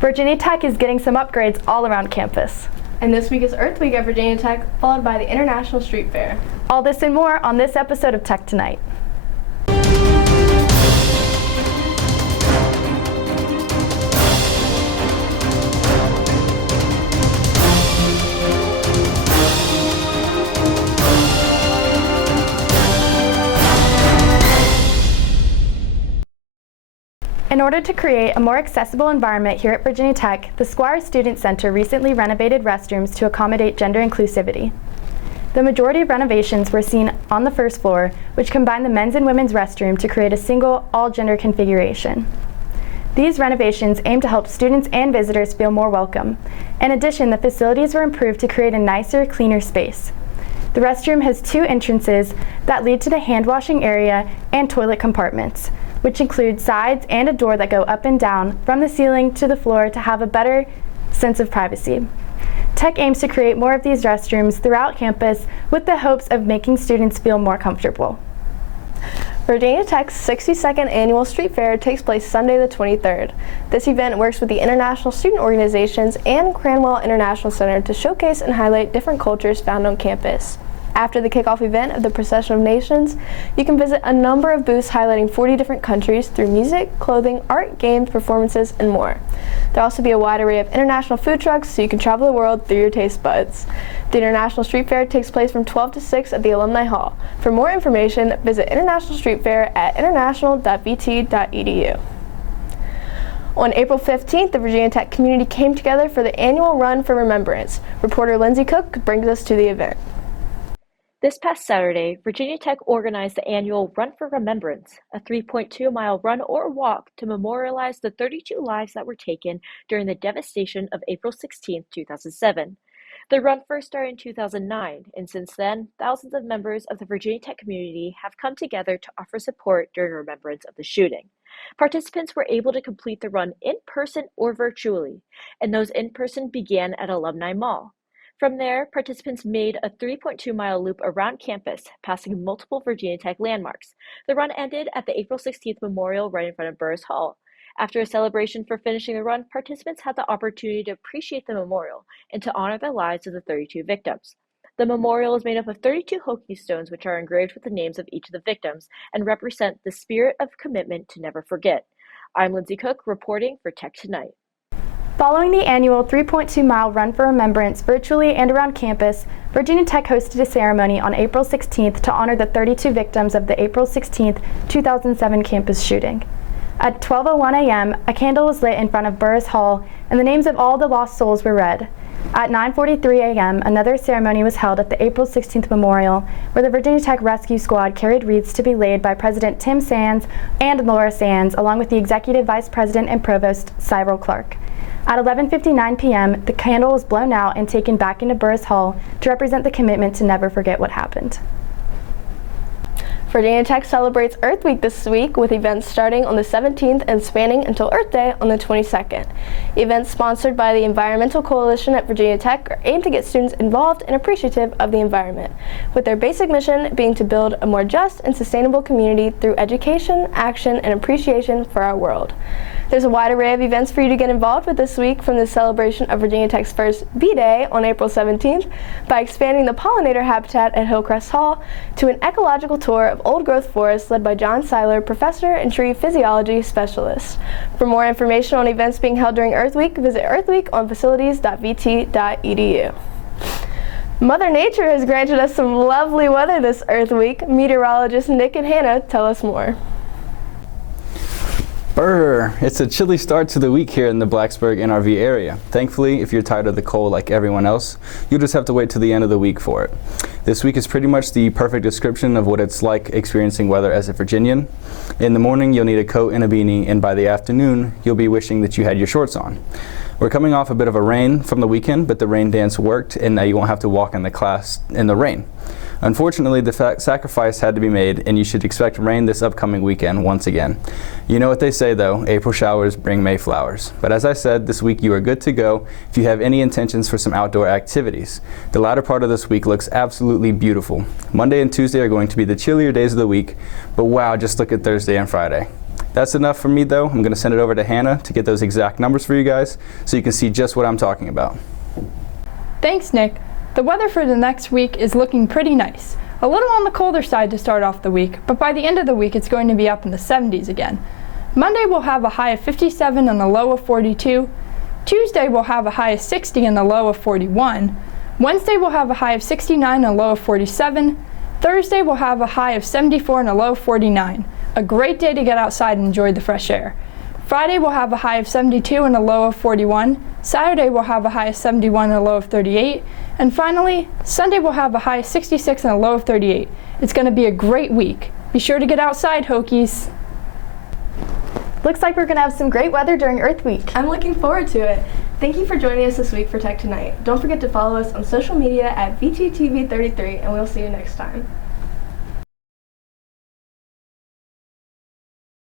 Virginia Tech is getting some upgrades all around campus. And this week is Earth Week at Virginia Tech, followed by the International Street Fair. All this and more on this episode of Tech Tonight. In order to create a more accessible environment here at Virginia Tech, the Squire Student Center recently renovated restrooms to accommodate gender inclusivity. The majority of renovations were seen on the first floor, which combined the men's and women's restroom to create a single, all-gender configuration. These renovations aim to help students and visitors feel more welcome. In addition, the facilities were improved to create a nicer, cleaner space. The restroom has 2 entrances that lead to the hand-washing area and toilet compartments, which include sides and a door that go up and down from the ceiling to the floor to have a better sense of privacy. Tech aims to create more of these restrooms throughout campus with the hopes of making students feel more comfortable. Virginia Tech's 62nd Annual Street Fair takes place Sunday the 23rd. This event works with the International Student Organizations and Cranwell International Center to showcase and highlight different cultures found on campus. After the kickoff event of the Procession of Nations, you can visit a number of booths highlighting 40 different countries through music, clothing, art, games, performances, and more. There'll also be a wide array of international food trucks so you can travel the world through your taste buds. The International Street Fair takes place from 12 to 6 at the Alumni Hall. For more information, visit International Street Fair at international.vt.edu. On April 15th, the Virginia Tech community came together for the annual Run for Remembrance. Reporter Lindsay Cook brings us to the event. This past Saturday, Virginia Tech organized the annual Run for Remembrance, a 3.2-mile run or walk to memorialize the 32 lives that were taken during the devastation of April 16, 2007. The run first started in 2009, and since then, thousands of members of the Virginia Tech community have come together to offer support during remembrance of the shooting. Participants were able to complete the run in person or virtually, and those in person began at Alumni Mall. From there, participants made a 3.2-mile loop around campus, passing multiple Virginia Tech landmarks. The run ended at the April 16th memorial right in front of Burris Hall. After a celebration for finishing the run, participants had the opportunity to appreciate the memorial and to honor the lives of the 32 victims. The memorial is made up of 32 Hokie stones, which are engraved with the names of each of the victims and represent the spirit of commitment to never forget. I'm Lindsay Cook, reporting for Tech Tonight. Following the annual 3.2-mile Run for Remembrance virtually and around campus, Virginia Tech hosted a ceremony on April 16th to honor the 32 victims of the April 16th, 2007 campus shooting. At 12:01 a.m., a candle was lit in front of Burris Hall and the names of all the lost souls were read. At 9:43 a.m., another ceremony was held at the April 16th Memorial, where the Virginia Tech Rescue Squad carried wreaths to be laid by President Tim Sands and Laura Sands, along with the Executive Vice President and Provost Cyril Clark. At 11:59 p.m., the candle was blown out and taken back into Burris Hall to represent the commitment to never forget what happened. Virginia Tech celebrates Earth Week this week with events starting on the 17th and spanning until Earth Day on the 22nd. Events sponsored by the Environmental Coalition at Virginia Tech are aimed to get students involved and appreciative of the environment, with their basic mission being to build a more just and sustainable community through education, action, and appreciation for our world. There's a wide array of events for you to get involved with this week, from the celebration of Virginia Tech's first B-Day on April 17th by expanding the pollinator habitat at Hillcrest Hall to an ecological tour of old-growth forests led by John Seiler, professor and tree physiology specialist. For more information on events being held during Earth Week, visit Earthweek on facilities.vt.edu. Mother Nature has granted us some lovely weather this Earth Week. Meteorologists Nick and Hannah tell us more. Brr, it's a chilly start to the week here in the Blacksburg NRV area. Thankfully, if you're tired of the cold like everyone else, you'll just have to wait till the end of the week for it. This week is pretty much the perfect description of what it's like experiencing weather as a Virginian. In the morning, you'll need a coat and a beanie, and by the afternoon, you'll be wishing that you had your shorts on. We're coming off a bit of a rain from the weekend, but the rain dance worked, and now you won't have to walk in the class in the rain. Unfortunately, the sacrifice had to be made, and you should expect rain this upcoming weekend once again. You know what they say though, April showers bring May flowers. But as I said, this week you are good to go if you have any intentions for some outdoor activities. The latter part of this week looks absolutely beautiful. Monday and Tuesday are going to be the chillier days of the week, but wow, just look at Thursday and Friday. That's enough for me though. I'm going to send it over to Hannah to get those exact numbers for you guys so you can see just what I'm talking about. Thanks, Nick. The weather for the next week is looking pretty nice. A little on the colder side to start off the week, but by the end of the week it's going to be up in the 70s again. Monday we'll have a high of 57 and a low of 42. Tuesday we'll have a high of 60 and a low of 41. Wednesday we'll have a high of 69 and a low of 47. Thursday we'll have a high of 74 and a low of 49. A great day to get outside and enjoy the fresh air. Friday we'll have a high of 72 and a low of 41. Saturday we'll have a high of 71 and a low of 38. And finally, Sunday we'll have a high of 66 and a low of 38. It's going to be a great week. Be sure to get outside, Hokies. Looks like we're going to have some great weather during Earth Week. I'm looking forward to it. Thank you for joining us this week for Tech Tonight. Don't forget to follow us on social media at VTTV33, and we'll see you next time.